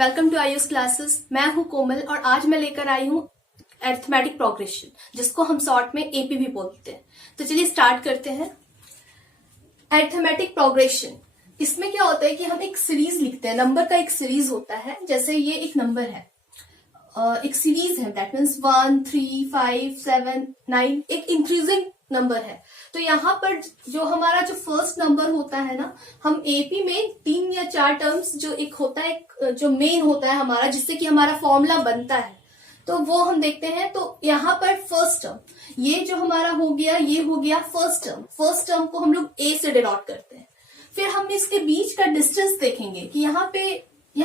Welcome to Ayush classes. मैं हूं कोमल और आज मैं लेकर आई हूं अरिथमेटिक प्रोग्रेशन, जिसको हम शॉर्ट में एपी भी बोलते हैं। तो चलिए स्टार्ट करते हैं। अरिथमेटिक प्रोग्रेशन, इसमें क्या होता है कि हम एक सीरीज लिखते हैं, नंबर का एक सीरीज होता है। जैसे ये एक नंबर है, एक सीरीज है, दैट मीन्स 1, 3, 5, 7, 9, एक इंक्रीजिंग नंबर है। तो यहाँ पर जो हमारा जो फर्स्ट नंबर होता है ना, हम एपी में 3 या 4 टर्म्स जो एक होता है, जो मेन होता है हमारा, जिससे कि हमारा फॉर्मूला बनता है, तो वो हम देखते हैं। तो यहाँ पर फर्स्ट टर्म, ये जो हमारा हो गया, ये हो गया फर्स्ट टर्म। फर्स्ट टर्म को हम लोग ए से डिनोट करते हैं। फिर हम इसके बीच का डिस्टेंस देखेंगे कि यहाँ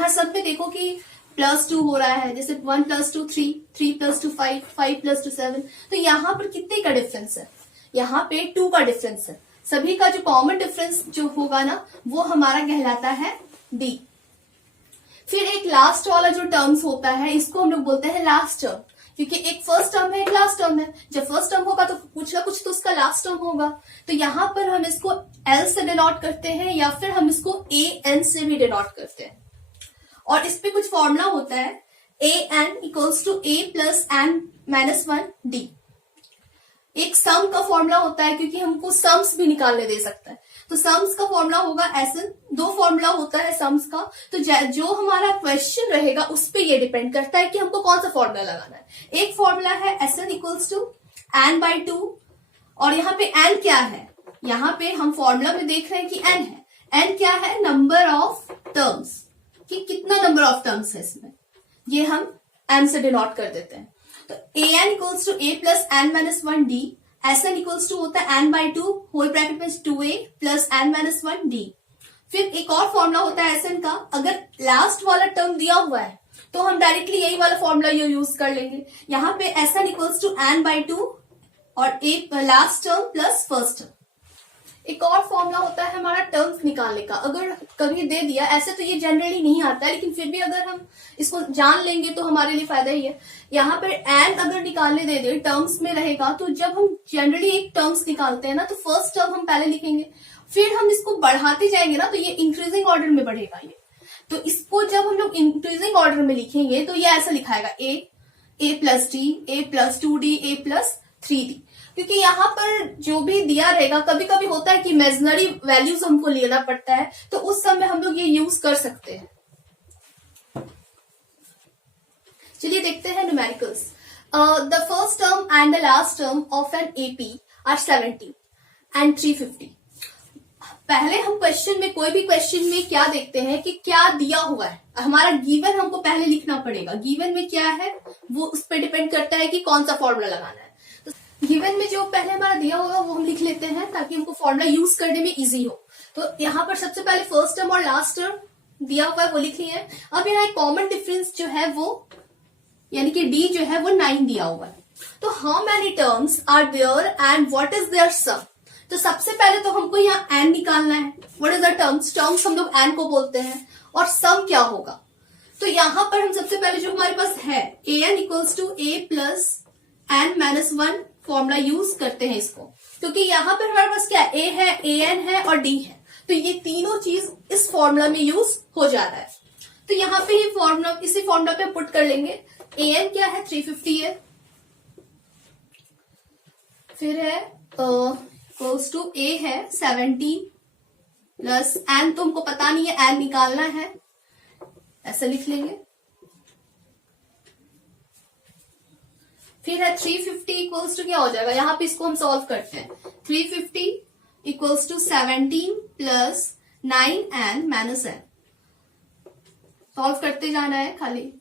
सब में देखो कि +2 हो रहा है, जैसे 1 + 2 3, 3 + 2 5, 5 + 2 7। तो यहाँ पर कितने का डिफरेंस है? यहाँ पे 2 का डिफरेंस है। सभी का जो कॉमन डिफरेंस जो होगा ना, वो हमारा कहलाता है डी। फिर एक लास्ट वाला जो टर्म्स होता है, इसको हम लोग बोलते हैं लास्ट टर्म, क्योंकि एक फर्स्ट टर्म है, एक लास्ट टर्म है। जब फर्स्ट टर्म होगा तो कुछ ना कुछ तो उसका लास्ट टर्म होगा। तो यहाँ पर हम इसको एल से डिनोट करते हैं या फिर हम इसको AN से भी डिनोट करते हैं। और इस पे कुछ फॉर्मूला होता है, AN = A + N - 1 D। एक सम का फॉर्मूला होता है, क्योंकि हमको सम्स भी निकालने दे सकता है। तो सम्स का फॉर्मूला होगा SN। 2 फॉर्मूला होता है सम्स का। तो जो हमारा क्वेश्चन रहेगा उस पे ये डिपेंड करता है कि हमको कौन सा फॉर्मूला लगाना है। एक फॉर्मूला है SN = N/2। और यहाँ पे N क्या है? यहाँ पे हम फॉर्मूला में देख रहे हैं कि N है। N क्या है? नंबर ऑफ टर्म्स, कि कितना नंबर ऑफ टर्म्स है इसमें, ये हम N से डिनोट कर देते हैं। तो AN = A + N - 1 D। SN = होता है N/2 होल ब्रैकेट में 2A + N - 1 D। फिर एक और फॉर्मूला होता है SN का, अगर लास्ट वाला टर्म दिया हुआ है तो हम डायरेक्टली यही वाला फॉर्मूला यूज कर लेंगे। यहाँ पे SN = N/2 और A last term plus first term. एक और फॉर्मूला होता है हमारा टर्म्स निकालने का। अगर कभी दे दिया, ऐसे तो ये जनरली नहीं आता है, लेकिन फिर भी अगर हम इसको जान लेंगे तो हमारे लिए फायदा ही है। यहाँ पर एन अगर निकालने दे दे, टर्म्स में रहेगा, तो जब हम जनरली एक टर्म्स निकालते हैं ना, तो फर्स्ट टर्म हम पहले लिखेंगे, फिर हम इसको बढ़ाते जाएंगे ना, तो ये इंक्रीजिंग ऑर्डर में बढ़ेगा ये। तो इसको जब हम लोग इंक्रीजिंग ऑर्डर में लिखेंगे तो ये ऐसा लिखाएगा A + D, A + 2D, A + 3D। क्योंकि यहाँ पर जो भी दिया रहेगा, कभी कभी होता है कि इमेजिनरी वैल्यूज हमको लेना पड़ता है, तो उस समय हम लोग ये यूज कर सकते हैं। चलिए देखते हैं numericals. The first term and the last term of an AP are 70 and 350। पहले हम क्वेश्चन में, कोई भी क्वेश्चन में क्या देखते हैं कि क्या दिया हुआ है। हमारा गिवन हमको पहले लिखना पड़ेगा। गिवन में क्या है वो उस पर डिपेंड करता है कि कौन सा फॉर्मूला लगाना है। गिवन में जो पहले हमारा दिया होगा वो हम लिख लेते हैं, ताकि हमको फॉर्मूला यूज करने में इजी हो। तो यहाँ पर सबसे पहले फर्स्ट टर्म और लास्ट टर्म दिया हुआ है, वो लिख लिया है। अब यहाँ एक कॉमन डिफरेंस जो है वो, यानी कि D जो है वो 9 दिया हुआ है। तो how many terms are there and what is their sum? तो सबसे पहले तो हमको यहाँ N निकालना है। What is the terms? Terms हम लोग N को बोलते हैं। और सम क्या होगा? तो यहाँ पर हम सबसे पहले जो हमारे पास है, AN = A + N - 1 formula use करते हैं इसको, क्योंकि यहाँ पर हमारे पास क्या है, A है, AN है और D है। तो ये तीनों चीज इस फॉर्मूला में यूज हो जा रहा है। तो यहाँ पे ये फॉर्मूला, इसी फॉर्मूला पे पुट कर लेंगे। AN क्या है? 350 है। फिर है = A है 17 प्लस N, तो हमको पता नहीं है, N निकालना है, ऐसा लिख लेंगे। फिर है 350 क्या हो जाएगा, यहाँ पे इसको हम सॉल्व करते हैं। 350 = 17 + 9N - N। सॉल्व करते जाना है खाली।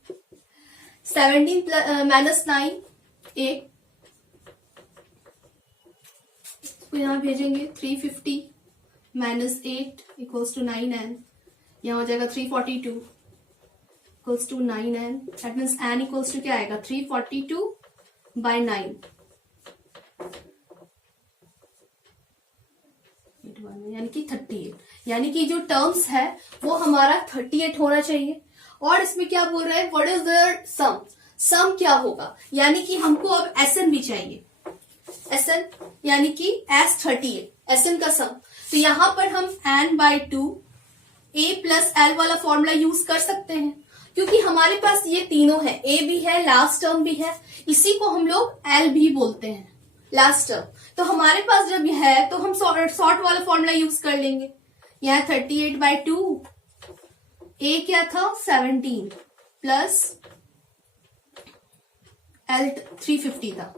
17 - 9 8, इसको यहाँ भेजेंगे। 350 - 8 = 9N। यहाँ हो जाएगा 342 = 9N। दैट मीन्स N = क्या आएगा, 342/9, यानी कि 38। यानी कि जो टर्म्स है वो हमारा 38 होना चाहिए। और इसमें क्या बोल रहा है, व्हाट इज द सम? सम क्या होगा, यानी कि हमको अब SN भी चाहिए। SN यानी कि S38, SN का सम। तो यहाँ पर हम N/2 A + L वाला फॉर्मूला यूज कर सकते हैं। क्योंकि हमारे पास ये तीनों है, ए भी है, लास्ट टर्म भी है, इसी को हम लोग एल भी बोलते हैं, लास्ट टर्म। तो हमारे पास जब है तो हम शॉर्ट वाला फॉर्मूला यूज कर लेंगे। यहाँ 38/2, ए क्या था 17 प्लस एल 350 था,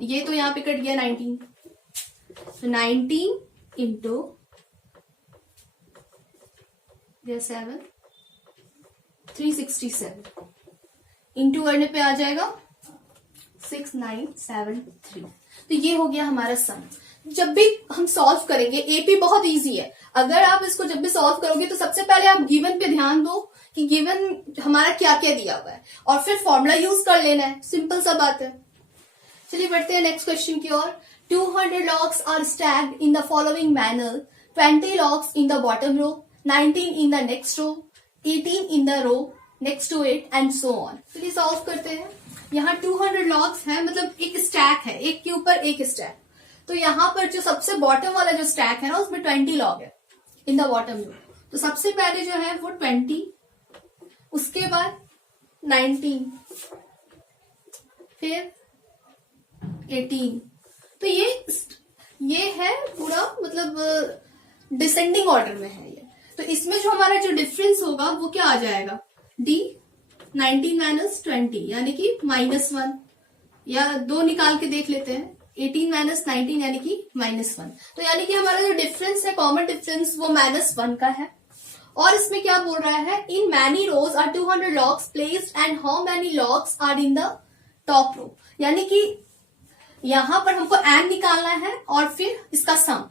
ये तो यहाँ पे कट गया 19, तो 19 इंटू 7 367 इंटू करने पे आ जाएगा 6973। तो ये हो गया हमारा सम। जब भी हम सॉल्व करेंगे, एपी बहुत इजी है, अगर आप इसको जब भी सॉल्व करोगे तो सबसे पहले आप गिवन पे ध्यान दो कि गिवन हमारा क्या क्या दिया हुआ है, और फिर फॉर्मूला यूज कर लेना है, सिंपल सा बात है। चलिए बढ़ते हैं नेक्स्ट क्वेश्चन की ओर। 200 logs are stacked in the following manner: 20 logs in the bottom row, 19 in the next row, 18 in the row next to it, and so on। चलिए सॉल्व करते हैं। यहाँ 200 logs है, मतलब एक स्टैक है, एक के ऊपर एक स्टैक। तो यहाँ पर जो सबसे बॉटम वाला जो स्टैक है ना, उसमें 20 लॉग है इन द बॉटम रो। तो सबसे पहले जो है वो 20, उसके बाद 19, फिर 18। तो ये है पूरा, मतलब डिसेंडिंग ऑर्डर में है ये। तो इसमें जो हमारा जो डिफरेंस होगा वो क्या आ जाएगा, डी 19 माइनस 20 यानी कि -1, या 2 निकाल के देख लेते हैं, 18 माइनस 19 यानी कि -1। तो यानी कि हमारा जो डिफरेंस है, कॉमन डिफरेंस, वो -1 का है। और इसमें क्या बोल रहा है, in many rows are 200 logs placed and how many logs are in the top row. यानी कि यहां पर हमको एन निकालना है और फिर इसका सम,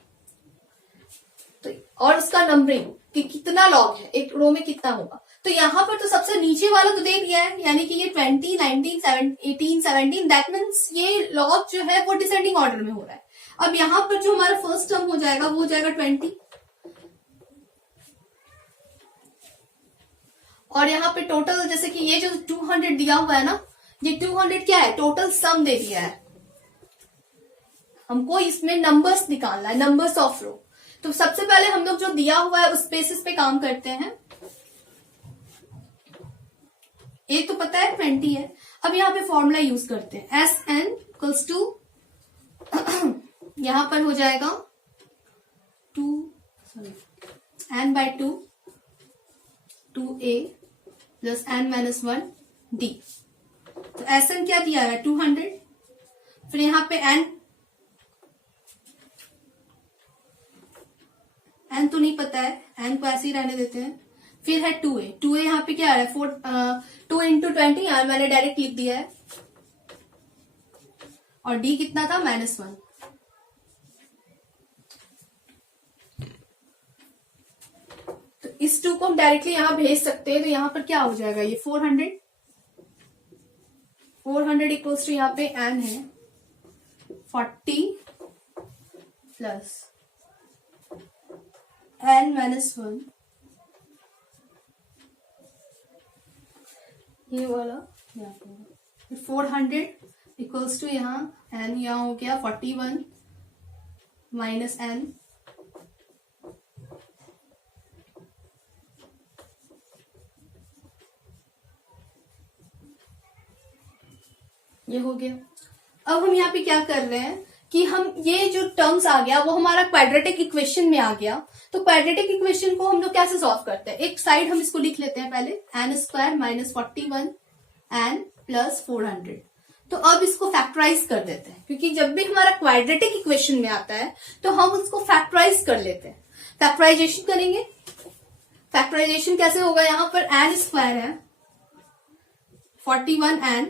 तो और उसका नंबरिंग कि कितना लॉग है, एक रो में कितना होगा। तो यहां पर तो सबसे नीचे वाला तो दे दिया है, यानी कि ये 20, 19, 18, 17, दैट मीन्स ये लॉग जो है वो डिसेंडिंग ऑर्डर में हो रहा है। अब यहां पर जो हमारा फर्स्ट टर्म हो जाएगा वो हो जाएगा 20, और यहाँ पे टोटल, जैसे कि ये जो 200 दिया हुआ है ना, ये 200 क्या है, टोटल सम दे दिया है हमको। इसमें नंबर्स निकालना है, नंबर्स ऑफ रो। तो सबसे पहले हम लोग जो दिया हुआ है उस बेसिस पे काम करते हैं। एक तो पता है 20 है। अब यहाँ पे फॉर्मूला यूज करते हैं, एस एन इक्वल्स टू, यहां पर हो जाएगा 2 2a प्लस n-1 d। तो एस एन क्या दिया है 200, फिर यहां पे n तो नहीं पता है, n को ऐसे ही रहने देते हैं। फिर है 2a यहाँ पे क्या आ रहा है 2 इंटू 20, यार मैंने डायरेक्ट लिख दिया है, और d कितना था -1। तो इस 2 को हम डायरेक्टली यहां भेज सकते हैं। तो यहां पर क्या हो जाएगा, ये 400 इक्वल्स टू यहाँ पे n है 40 प्लस n-1, ये वाला यहाँ पे 400 इक्वल्स टू यहाँ n, यहाँ हो गया 41 माइनस n, ये हो गया। अब हम यहाँ पे क्या कर रहे हैं कि हम ये जो टर्म्स आ गया वो हमारा क्वाड्रेटिक इक्वेशन में आ गया। तो क्वाड्रेटिक इक्वेशन को हम लोग कैसे सॉल्व करते हैं, एक साइड हम इसको लिख लेते हैं पहले, n² माइनस 41 n प्लस 400। तो अब इसको फैक्टराइज कर देते हैं, क्योंकि जब भी हमारा क्वाड्रेटिक इक्वेशन में आता है तो हम उसको फैक्टराइज कर लेते हैं। फैक्टराइजेशन करेंगे, फैक्टराइजेशन कैसे होगा, यहां पर n² है 41n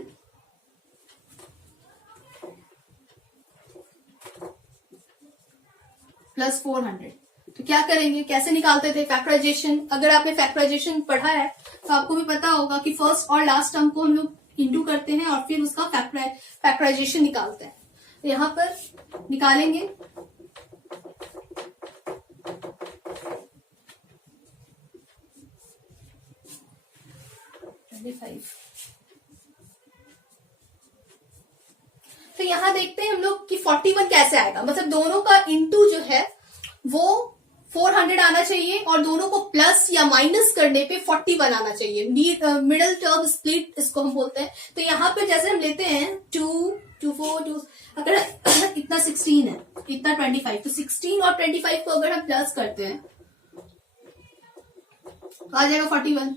प्लस 400। तो क्या करेंगे, कैसे निकालते थे फैक्टराइजेशन। अगर आपने फैक्टराइजेशन पढ़ा है तो आपको भी पता होगा कि फर्स्ट और लास्ट टर्म को हम लोग इंटू करते हैं और फिर उसका फैक्टराइजेशन निकालते हैं। तो यहां पर निकालेंगे, तो यहां देखते हैं हम लोग कि 41 कैसे आएगा, मतलब दोनों का इंटू जो है वो 400 आना चाहिए और दोनों को प्लस या माइनस करने पे 41 आना चाहिए। मिडल टर्म स्प्लिट इसको हम बोलते हैं। तो यहाँ पे जैसे हम लेते हैं 2, 2, 4, 2, अगर इतना 16 है, इतना 25, तो 16 और 25 को अगर हम प्लस करते हैं तो आ जाएगा 41।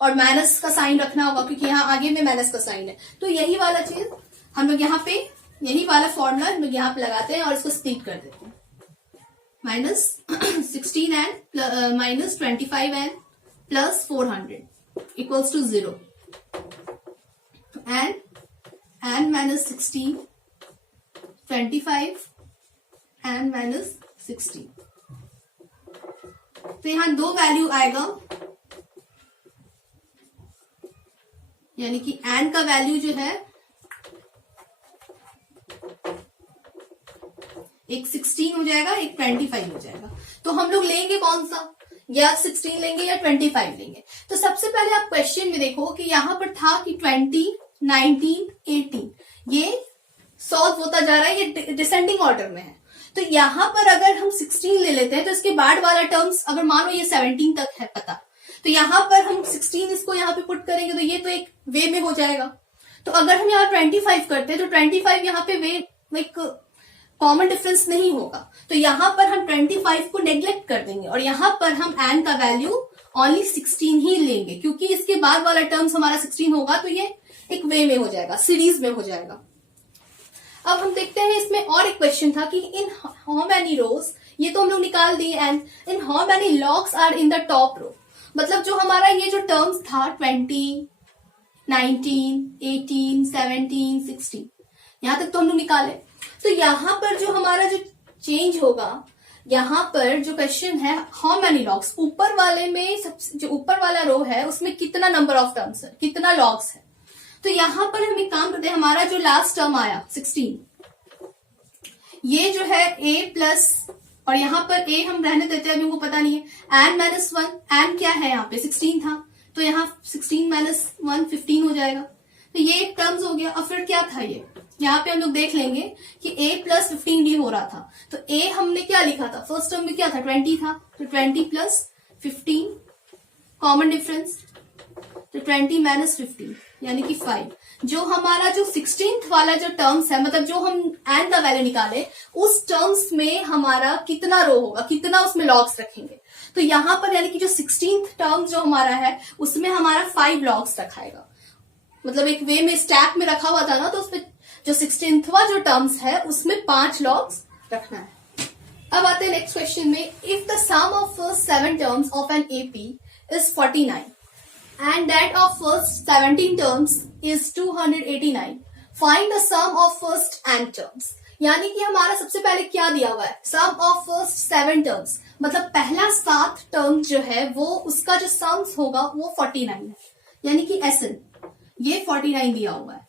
और माइनस का साइन रखना होगा क्योंकि यहाँ आगे में माइनस का साइन है। तो यही वाला चीज हम लोग यहाँ पे, यही वाला फॉर्मूला हम लोग यहाँ पे लगाते हैं और इसको स्प्लिट कर देते हैं। Minus 16 n minus 25 n plus 400 equals to 0 n minus 16 25 n minus 16। तो यहां दो वैल्यू आएगा, यानी कि एन का वैल्यू जो है एक 16 हो जाएगा, एक 25 हो जाएगा। तो हम लोग लेंगे कौन सा, या 16 लेंगे या 25 लेंगे। तो सबसे पहले आप क्वेश्चन में देखो कि यहां पर था कि 20, 19, 18 ये सॉल्व होता जा रहा है, ये डिसेंडिंग ऑर्डर में है। तो यहां पर अगर हम 16 ले लेते हैं तो इसके बाद वाला टर्म्स अगर मानो ये 17 तक है पता, तो यहां पर हम 16 इसको यहां पे पुट करेंगे तो ये तो एक वे में हो जाएगा। तो अगर हम यहाँ 25 करते हैं तो 25 यहाँ पे वे एक कॉमन डिफरेंस नहीं होगा। तो यहां पर हम 25 को नेग्लेक्ट कर देंगे और यहां पर हम एन का वैल्यू ओनली 16 ही लेंगे, क्योंकि इसके बाद वाला टर्म्स हमारा 16 होगा तो ये एक वे में हो जाएगा, सीरीज में हो जाएगा। अब हम देखते हैं इसमें और एक क्वेश्चन था कि इन हाउ मैनी रोज, ये तो हम लोग निकाल दिए, and in how many logs are in the top row. मतलब जो हमारा ये जो टर्म्स था 20, 19, 18, 17, 16 यहां तक तो हम लोग निकाले। तो यहां पर जो हमारा जो चेंज होगा, यहां पर जो क्वेश्चन है हाउ मैनी लॉग्स, ऊपर वाले में जो ऊपर वाला रो है उसमें कितना नंबर ऑफ टर्म्स है, कितना लॉग्स है। तो यहां पर हम एक काम करते हैं, हमारा जो लास्ट टर्म आया 16, ये जो है a प्लस, और यहां पर a हम रहने देते हैं, अभी हमको पता नहीं है, n माइनस 1, n क्या है यहाँ पे 16 था, तो यहाँ 16 माइनस 1 15 हो जाएगा। तो ये एक टर्म्स हो गया। और फिर क्या था ये, यहाँ पे हम लोग देख लेंगे कि a प्लस 15d हो रहा था। तो a हमने क्या लिखा था, फर्स्ट टर्म में क्या था 20 था, तो 20 प्लस 15 कॉमन डिफरेंस, तो 20 माइनस 15 यानी कि 5। जो हमारा जो 16th वाला जो टर्म्स है, मतलब जो हम एन का वैल्यू निकाले उस टर्म्स में हमारा कितना रो होगा, कितना उसमें लॉग्स रखेंगे। तो यहां पर यानी कि जो 16th टर्म जो हमारा है उसमें हमारा 5 लॉग्स रखाएगा, मतलब एक वे में स्टैक में रखा हुआ था ना, तो उसमें जो 16वां जो टर्म्स है उसमें 5 लॉग्स रखना है। अब आते हैं नेक्स्ट क्वेश्चन में, if the sum of first 7 terms of an AP is 49 and that of first 17 terms is 289, find the sum of first n terms। यानी कि हमारा सबसे पहले क्या दिया हुआ है, sum of first 7 terms, मतलब पहला 7 टर्म जो है वो उसका जो सम्स होगा वो 49 है, यानी कि SN ये 49 दिया हुआ है।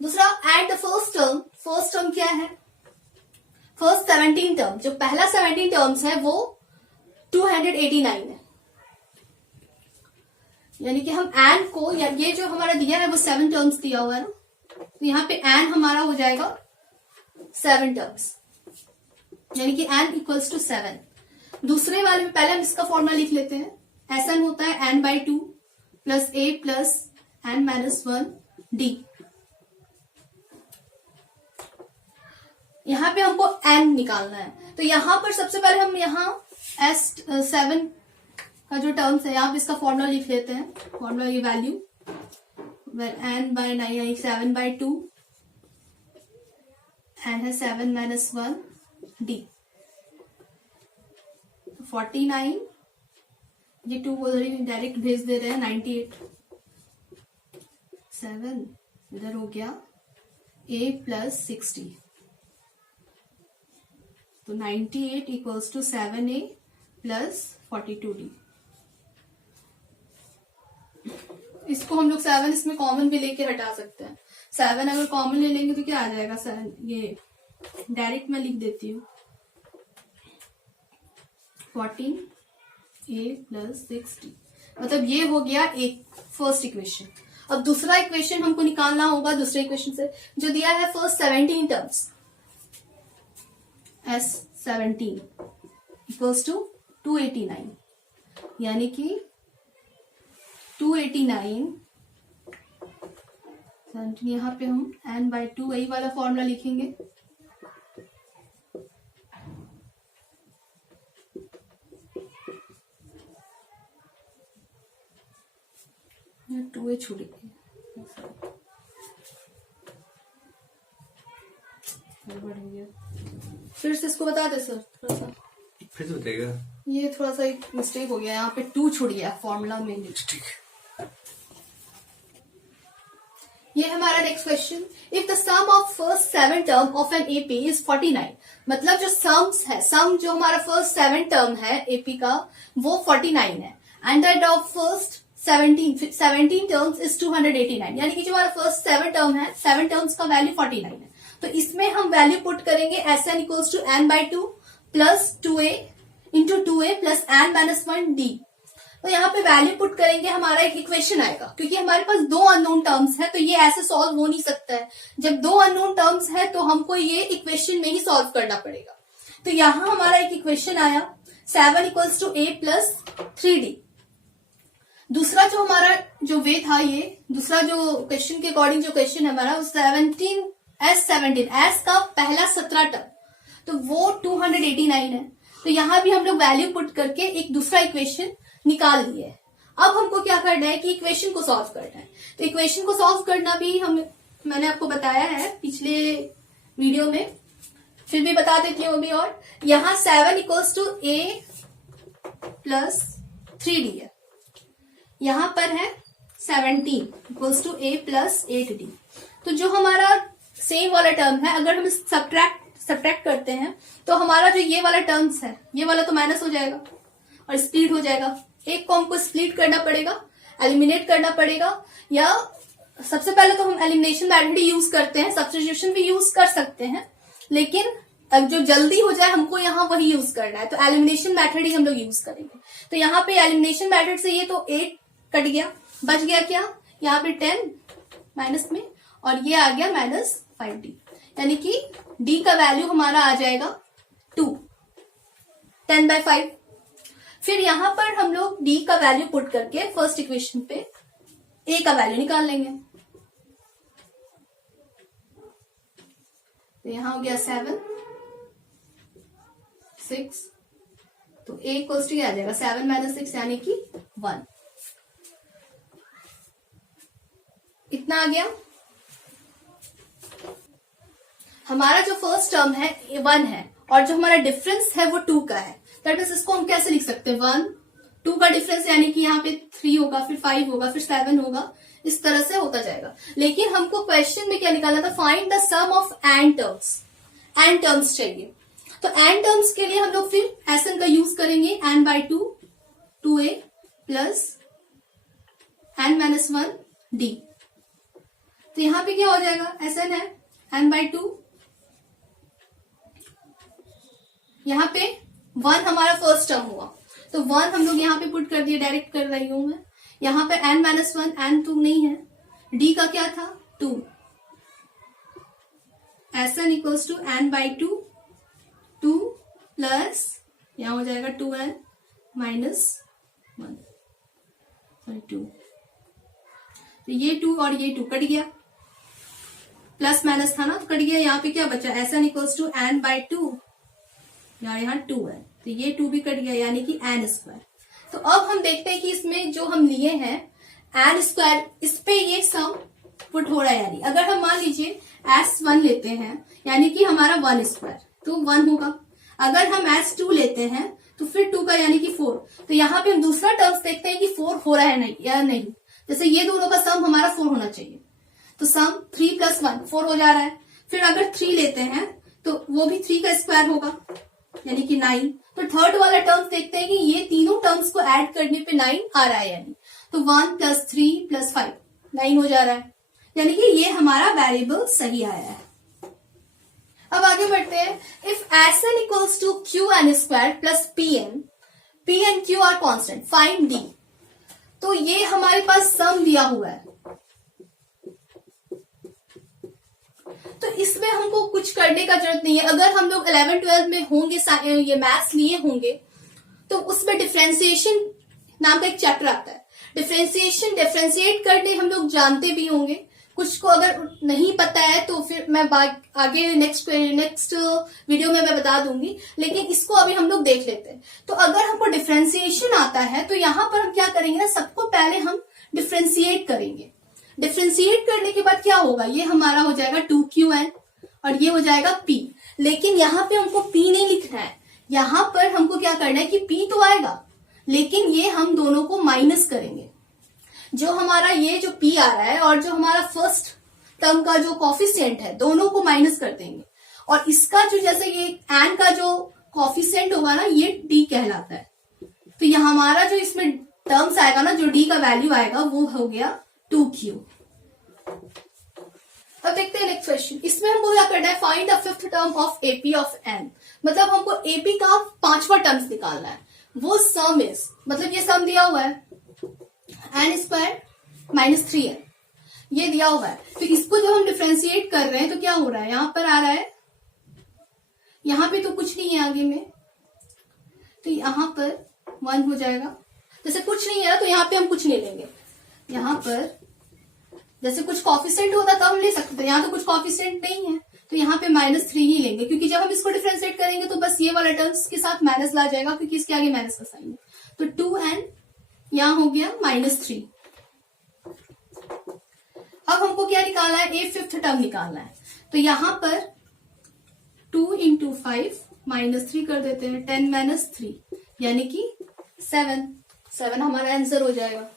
दूसरा एट द फर्स्ट टर्म क्या है, फर्स्ट 17 टर्म, जो पहला 17 टर्म्स है वो 289 है, यानी कि हम एन को, या ये जो हमारा दिया है वो 7 टर्म्स दिया हुआ है ना, तो यहाँ पे एन हमारा हो जाएगा 7 टर्म्स, यानी कि एन इक्वल्स टू 7। दूसरे वाले में पहले हम इसका फॉर्मूला लिख लेते हैं, एस एन होता है n/2 plus a plus n minus 1 d। यहाँ पे हमको n निकालना है, तो यहाँ पर सबसे पहले हम यहाँ S7 का जो टर्म्स है यहाँ पे इसका फॉर्मूला लिख लेते हैं, फॉर्मूला ये वैल्यू n/9 7/2 n है 7 माइनस 1 d, 49, ये 2 को डायरेक्ट भेज दे रहे हैं, 98, 7 इधर हो गया a प्लस 60, तो 98 equals to 7a plus 42d। इसको हम लोग 7 इसमें कॉमन भी लेके हटा सकते हैं। 7 अगर कॉमन ले लेंगे तो क्या आ जाएगा, 7 ये डायरेक्ट मैं लिख देती हूँ, 14a प्लस 60, मतलब ये हो गया एक फर्स्ट इक्वेशन। अब दूसरा इक्वेशन हमको निकालना होगा दूसरे इक्वेशन से, जो दिया है first 17 terms S17 equals to 289, यानी कि 289 यहाँ पे हम n/2 वही वाला फॉर्मूला लिखेंगे। टू ए छूट गई, फिर से इसको बता दे सर थोड़ा सा, फिर से बताइएगा। ये थोड़ा सा एक मिस्टेक हो गया, यहाँ पे 2 छूट गया फॉर्मूला में। ठीक है, ये हमारा next question. If the sum of first 7 term of an AP is 49, मतलब जो सम्स है, सम जो हमारा फर्स्ट 7 टर्म है एपी का वो 49 है, and that of first 17 terms is 289, यानी कि जो हमारा फर्स्ट 7 टर्म है, 7 टर्म्स का वैल्यू 49 है। तो इसमें हम वैल्यू पुट करेंगे Sn equals to n/2 plus 2a into 2a plus n-1d। तो यहाँ पे वैल्यू पुट करेंगे, हमारा एक इक्वेशन आएगा, क्योंकि हमारे पास 2 अननोन टर्म्स है तो ये ऐसे सॉल्व हो नहीं सकता है। जब 2 अननोन टर्म्स है तो हमको ये इक्वेशन में ही सॉल्व करना पड़ेगा। तो यहाँ हमारा एक इक्वेशन आया 7 equals to a plus 3d। दूसरा जो हमारा जो वे था, ये दूसरा जो क्वेश्चन के अकॉर्डिंग जो क्वेश्चन है हमारा 17 S का पहला 17 टर्म, तो वो 289 है। तो यहाँ भी हम लोग वैल्यू पुट करके एक दूसरा इक्वेशन निकाल लिए। अब हमको क्या करना है कि इक्वेशन को सॉल्व करना है। तो इक्वेशन को सॉल्व करना भी मैंने आपको बताया है पिछले वीडियो में, फिर भी बता देती हूँ अभी। और यहाँ 7 equals to a plus 3d है, यहाँ पर है 17 equals to a plus 8d। तो जो हमारा सेम वाला टर्म है, अगर हम सब्ट्रैक्ट करते हैं तो हमारा जो ये वाला टर्म्स है, ये वाला तो माइनस हो जाएगा और स्प्लिट हो जाएगा। एक को हमको स्प्लिट करना पड़ेगा, एलिमिनेट करना पड़ेगा, या सबसे पहले तो हम एलिमिनेशन मेथड ही यूज करते हैं, सब्स्टिट्यूशन भी यूज कर सकते हैं, लेकिन अब जो जल्दी हो जाए हमको यहाँ वही यूज करना है, तो एलिमिनेशन मेथड ही हम लोग यूज करेंगे। तो यहाँ पे एलिमिनेशन मेथड से ये तो 8 कट गया, बच गया क्या, यहाँ पे 10 माइनस में, और ये आ गया -5d, यानी कि d का वैल्यू हमारा आ जाएगा 2, 10/5। फिर यहां पर हम लोग d का वैल्यू पुट करके फर्स्ट इक्वेशन पे a का वैल्यू निकाल लेंगे। तो यहां हो गया 7, 6, तो a इक्वल्स टू आ जाएगा 7 - 6 यानी कि 1। इतना आ गया। हमारा जो फर्स्ट टर्म है 1 है और जो हमारा डिफरेंस है वो 2 का है। दैट मीन्स इसको हम कैसे लिख सकते हैं, 1 2 का डिफरेंस, यानी कि यहाँ पे 3 होगा, फिर 5 होगा, फिर 7 होगा, इस तरह से होता जाएगा। लेकिन हमको क्वेश्चन में क्या निकालना था, find the sum of n terms. N terms चाहिए, तो एन टर्म्स के लिए हम लोग फिर Sn का यूज करेंगे, n/2 2a प्लस n-1d। तो यहाँ पे क्या हो जाएगा, Sn है n/2, यहाँ पे 1 हमारा फर्स्ट टर्म हुआ, तो 1 हम लोग यहाँ पे पुट कर दिए, डायरेक्ट कर रही हूं मैं। यहाँ पे n-1, n तो नहीं है, d का क्या था 2, Sn equals to n/2 2 plus यहाँ हो जाएगा 2n -1 2। तो ये 2 और ये 2 कट गया, प्लस माइनस था ना तो कट गया। यहाँ पे क्या बचा, Sn इक्वल्स टू n/2, यहाँ 2 है, तो ये 2 भी कट गया, यानी कि n²। तो अब हम देखते हैं कि इसमें जो हम लिए हैं n², इस पे ये सम पुट हो रहा है। यानी अगर हम मान लीजिए S1 लेते हैं, यानी कि हमारा 1² तो 1 होगा। अगर हम S2 लेते हैं तो फिर 2 का यानी कि 4। तो यहाँ पे हम दूसरा टर्म्स देखते हैं कि 4 हो रहा है नहीं या नहीं। जैसे ये दोनों का सम हमारा 4 होना चाहिए, तो सम 3 + 1 4 हो जा रहा है। फिर अगर 3 लेते हैं तो वो भी 3 का स्क्वायर होगा, यानी कि 9। तो थर्ड वाला टर्म्स देखते हैं कि ये तीनों टर्म्स को ऐड करने पे 9 आ रहा है, यानी तो 1 + 3 + 5 9 हो जा रहा है, यानी कि ये हमारा वेरिएबल सही आया है। अब आगे बढ़ते हैं। If Sn equals to Qn² plus P and Q are constant, find D। तो ये हमारे पास सम दिया हुआ है, तो इसमें हमको कुछ करने का जरूरत नहीं है। अगर हम लोग 11-12 में होंगे, ये मैथ्स लिए होंगे, तो उसमें डिफरेंशिएशन नाम का एक चैप्टर आता है। डिफरेंशिएट करने हम लोग जानते भी होंगे, कुछ को अगर नहीं पता है तो फिर मैं आगे नेक्स्ट वीडियो में मैं बता दूंगी, लेकिन इसको अभी हम लोग देख लेते हैं। तो अगर हमको डिफरेंशिएशन आता है तो यहाँ पर हम क्या करेंगे ना, सबको पहले हम डिफरेंशिएट करेंगे। डिफरेंशिएट करने के बाद क्या होगा, ये हमारा हो जाएगा 2qn और ये हो जाएगा p। लेकिन यहाँ पे हमको p नहीं लिखना है, यहाँ पर हमको क्या करना है कि p तो आएगा, लेकिन ये हम दोनों को माइनस करेंगे। जो हमारा ये जो p आ रहा है और जो हमारा फर्स्ट टर्म का जो कॉफिशिएंट है, दोनों को माइनस कर देंगे। और इसका जो जैसे ये एन का जो कॉफिशिएंट होगा ना, ये d कहलाता है। तो ये हमारा जो इसमें टर्म्स आएगा ना, जो d का वैल्यू आएगा वो हो गया 2q। अब देखते हैं नेक्स्ट क्वेश्चन। इसमें हमको क्या करना है, find the fifth term of AP of n. मतलब हमको एपी का 5वां टर्म्स निकालना है। वो सम इज, मतलब ये सम दिया हुआ है एन स्क्वायर माइनस 3n, ये दिया हुआ है। तो इसको जब हम डिफरेंशिएट कर रहे हैं तो क्या हो रहा है, यहां पर आ रहा है, यहां पे तो कुछ नहीं है आगे में, तो यहां पर 1 हो जाएगा। जैसे कुछ नहीं है तो यहाँ पे हम कुछ नहीं लेंगे। यहाँ पर जैसे कुछ कॉफिशिएंट होता तो हम ले सकते थे, यहाँ तो कुछ कॉफिशिएंट नहीं है, तो यहाँ पे -3 ही लेंगे, क्योंकि जब हम इसको डिफरेंशिएट करेंगे तो बस ये वाला टर्म्स के साथ माइनस ला जाएगा, क्योंकि इसके आगे माइनस का साइन है। तो 2n यहाँ हो गया -3। अब हमको क्या निकालना है, ए फिफ्थ टर्म निकालना है। तो यहाँ पर 2 × 5 -3 कर देते हैं, 10 - 3 यानी कि 7 हमारा आंसर हो जाएगा।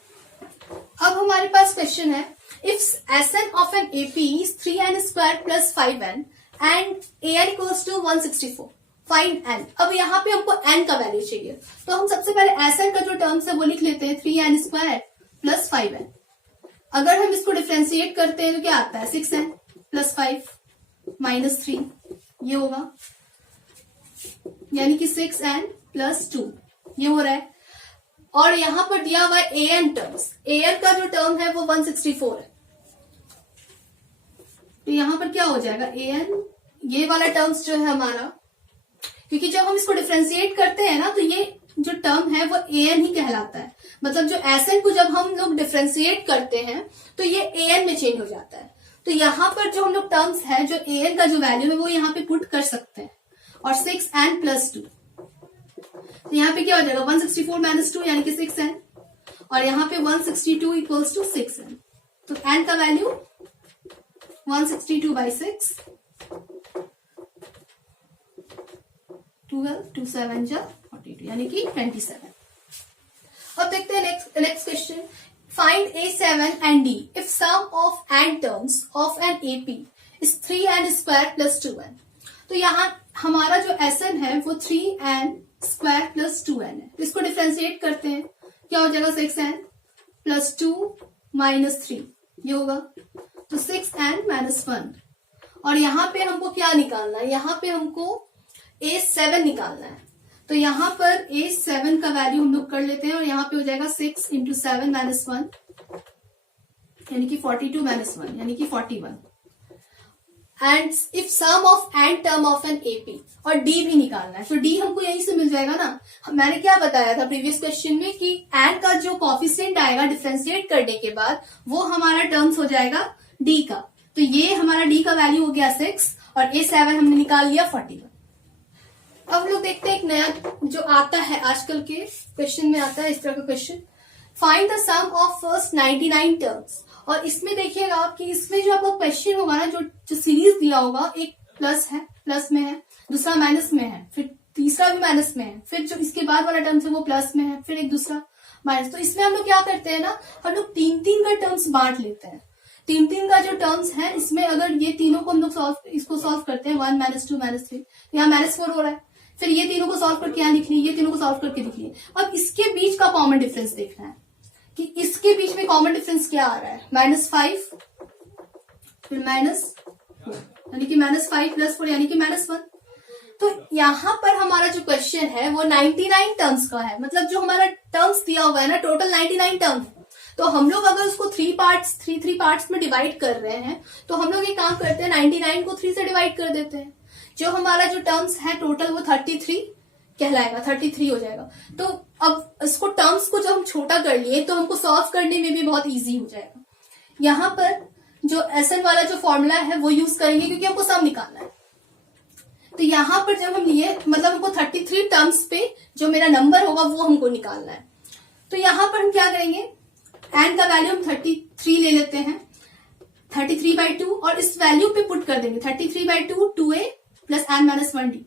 अब हमारे पास क्वेश्चन है, if Sn of an AP is 3n square plus 5n and an equals to 164, find n। अब यहाँ पे हमको n का वैल्यू चाहिए, तो हम सबसे पहले Sn का जो टर्म्स है वो लिख लेते हैं, 3n square plus 5n। अगर हम इसको डिफरेंशिएट करते हैं तो क्या आता है, 6n plus 5 minus 3, ये होगा, यानी कि 6n plus 2 ये हो रहा है। और यहां पर दिया हुआ है an टर्म्स, an का जो टर्म है वो 164 है, तो यहां पर क्या हो जाएगा, an ये वाला टर्म्स जो है हमारा, क्योंकि जब हम इसको डिफरेंशिएट करते हैं ना तो ये जो टर्म है वो an ही कहलाता है। मतलब जो Sn को जब हम लोग डिफरेंशिएट करते हैं तो ये an में चेंज हो जाता है। तो यहाँ पर जो हम लोग टर्म्स है, जो an का जो वैल्यू है वो यहाँ पे पुट कर सकते हैं। और 6n plus 2, तो यहाँ पे क्या हो जाएगा, 164 - 2 यानी कि 6n, और यहाँ पे 162 इक्वल्स टू 6n। तो n का वैल्यू 162/6, 12 2 7 जा 42 यानी कि 27। अब देखते हैं next question. Find A7 and D if sum of n terms of an AP is 3n square plus 2n। तो यहाँ हमारा जो Sn है वो 3n स्क्वायर प्लस 2n है। तो इसको डिफरेंशिएट करते हैं, क्या हो जाएगा, 6n plus 2 minus 3 ये होगा, तो 6n - 1। और यहाँ पे हमको क्या निकालना है, यहाँ पे हमको A7 निकालना है। तो यहाँ पर A7 का वैल्यू हम लोग कर लेते हैं, और यहाँ पे हो जाएगा 6 × 7 - 1 यानी कि 42 - 1 यानी कि 41। And if sum of n term of an AP, और D भी निकालना है, तो D हमको यहीं से मिल जाएगा ना। मैंने क्या बताया था प्रीवियस क्वेश्चन में कि n का जो कॉफिशिएंट आएगा डिफरेंशिएट करने के बाद वो हमारा टर्म्स हो जाएगा D का। तो ये हमारा D का वैल्यू हो गया 6 और A7 हमने निकाल लिया 41। अब हम लोग देखते हैं एक नया जो आता है आजकल के क्वेश्चन में आता है इस तरह का question, find the sum of first 99 terms. और इसमें देखिएगा आप कि इसमें जो आपका क्वेश्चन होगा ना, जो सीरीज दिया होगा, एक प्लस है, प्लस में है, दूसरा माइनस में है, फिर तीसरा भी माइनस में है, फिर जो इसके बाद वाला टर्म्स है वो प्लस में है, फिर एक दूसरा माइनस। तो इसमें हम लोग क्या करते हैं ना, हम लोग 3-3 का टर्म्स बांट लेते हैं। 3-3 का जो टर्म्स है इसमें अगर ये तीनों को हम लोग इसको सॉल्व करते हैं, 1 - 2 - 3, यहाँ -4 हो रहा है। फिर ये तीनों को सॉल्व करके यहाँ लिख लिए, ये तीनों को सॉल्व करके लिख लिए। अब इसके बीच का कॉमन डिफरेंस देखना है कि इसके बीच में कॉमन डिफरेंस क्या आ रहा है, -5 फिर -4 यानी कि -5 + 4 यानी कि -1। तो यहाँ पर हमारा जो क्वेश्चन है वो 99 टर्म्स का है। मतलब जो हमारा टर्म्स दिया हुआ है ना, टोटल 99 टर्म है। तो हम लोग अगर उसको 3 पार्ट्स में डिवाइड कर रहे हैं तो हम लोग ये काम करते हैं, 99 को 3 से डिवाइड कर देते हैं। जो हमारा जो टर्म्स है टोटल वो 33 कहलाएगा, 33 हो जाएगा। तो अब इसको टर्म्स को जब हम छोटा कर लिए तो हमको सॉल्व करने में भी बहुत इजी हो जाएगा। यहाँ पर जो SN वाला जो फॉर्मूला है वो यूज करेंगे क्योंकि हमको सम निकालना है। तो यहाँ पर जब हम लिए मतलब हमको 33 टर्म्स पे जो मेरा नंबर होगा वो हमको निकालना है। तो यहाँ पर हम क्या करेंगे, n का वैल्यू हम 33 ले लेते हैं, 33/2 और इस वैल्यू पे पुट कर देंगे 33/2 2a प्लस n - 1d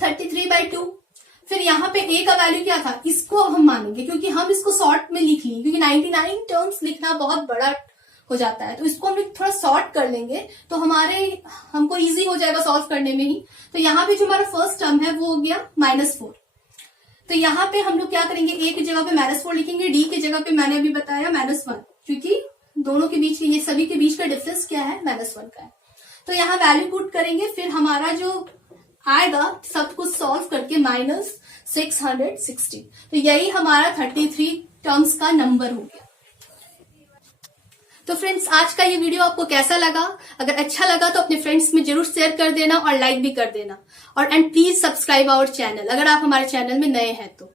33/2। फिर यहाँ पे a का वैल्यू क्या था, इसको हम मानेंगे क्योंकि हम इसको शॉर्ट में लिख लिए, क्योंकि 99 टर्म्स लिखना बहुत बड़ा हो जाता है। तो इसको हम थोड़ा शॉर्ट कर लेंगे तो हमको इजी हो जाएगा सॉल्व करने में ही। तो यहाँ पे जो हमारा फर्स्ट टर्म है वो हो गया -4। तो यहाँ पे हम लोग क्या करेंगे, a की जगह पे -4 लिखेंगे, d की जगह पे मैंने अभी बताया -1, क्योंकि दोनों के बीच, ये सभी के बीच का डिफरेंस क्या है, -1 का है। तो यहाँ वैल्यू पुट करेंगे, फिर हमारा जो आएगा सब कुछ सॉल्व करके -660। तो यही हमारा 33 टर्म्स का नंबर हो गया। तो फ्रेंड्स, आज का ये वीडियो आपको कैसा लगा? अगर अच्छा लगा तो अपने फ्रेंड्स में जरूर शेयर कर देना और लाइक भी कर देना। और and please subscribe our channel अगर आप हमारे चैनल में नए हैं तो।